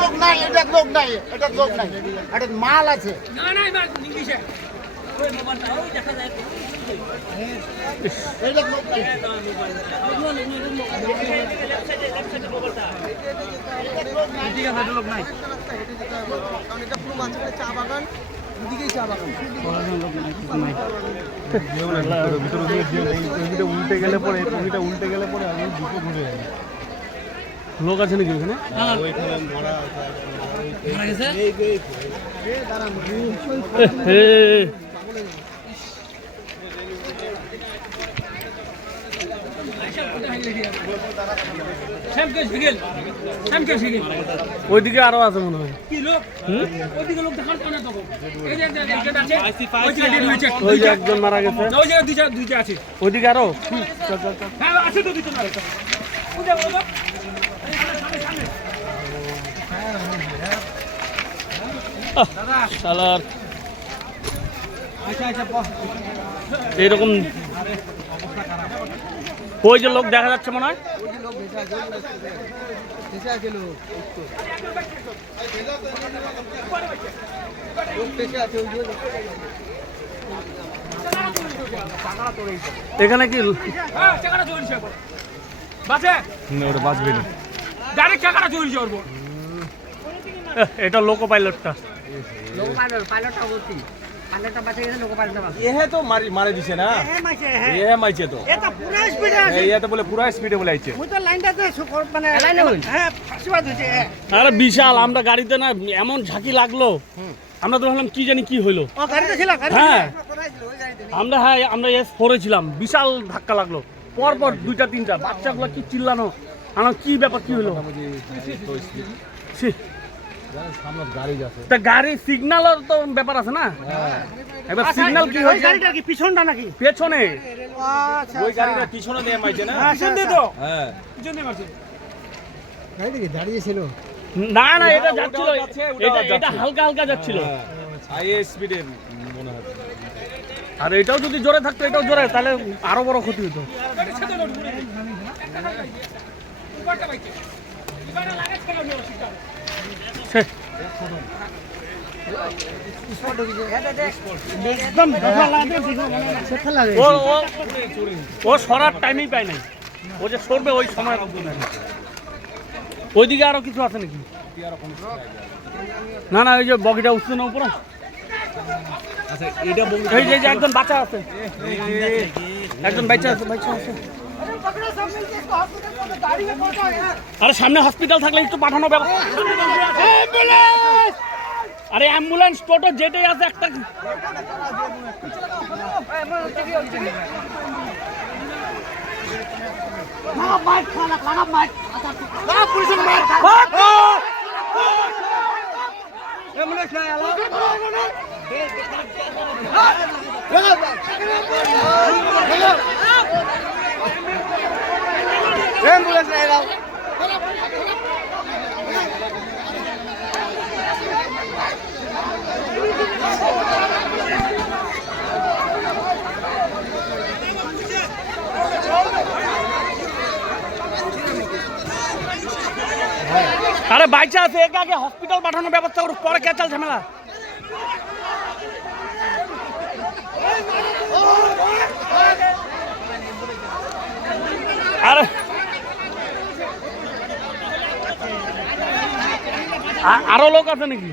লোক নাই, এটা লোক নাই, এটা লোক নাই, এটা মাল আছে। চা বাগান উল্টে গেলে পরে আমি দুটো ঘুরে লোক আছে নাকি ওখানে? ওইদিকে আরো আছে মনে হয়। ওই যে একজন মারা গেছে, ওইদিকে আরো এইরকম ওই যে লোক দেখা যাচ্ছে মনে হয়। এখানে কি বাঁচবে না, এটা লোকো পাইলটটা। মারে দিছে না, তো পুরা স্পিডে বলে আইছে। আরে বিশাল, আমরা গাড়িতে না এমন ঝাঁকি লাগলো, আমরা তো ভাবলাম কি জানি কি হইলো। হ্যাঁ আমরা পরে ছিলাম, বিশাল ধাক্কা লাগলো, পরপর দুইটা তিনটা বাচ্চাগুলো কি চিল্লানো, আমার কি ব্যাপার কি হলো। গাড়ি সিগন্যালের তো ব্যাপার আছে না, এবার সিগন্যাল কি হয়েছে, গাড়িটা কি পিছনটা নাকি পেছনে, ওই গাড়িটা পিছনে নিয়ে মাইছে না, পিছন দিয়ে তো, হ্যাঁ পিছন দিয়ে মারছে। গাড়িটা কি দাঁড়িয়ে ছিল? না না, এটা যাচ্ছিল, এটা হালকা হালকা যাচ্ছিল, হাই স্পিডে মনে হয়। আর এটাও যদি জোরে থাকতো, এটাও জোরে, তাহলে আরো বড় ক্ষতি হতো। ও সরার টাইমই পায় নাই, ও যে সরবে ওই সময়। ওইদিকে আরো কিছু আছে নাকি? না না, ওই যে বগিটা উঠছে না উপরে, এই যে একজন বাচ্চা আছে, একজন বাচ্চা আছে, আরে সামনে হসপিটাল থাকলে একটু পাঠানো ব্যবস্থা। আরে অ্যাম্বুলেন্স টোটো যেটাই আছে একটা। আরে বাইচা আছে, একে আগে হসপিটাল পাঠানোর ব্যবস্থা করুক, পরে ক্যাচাল ঝামেলা। আরে আরো লোক আছে নাকি?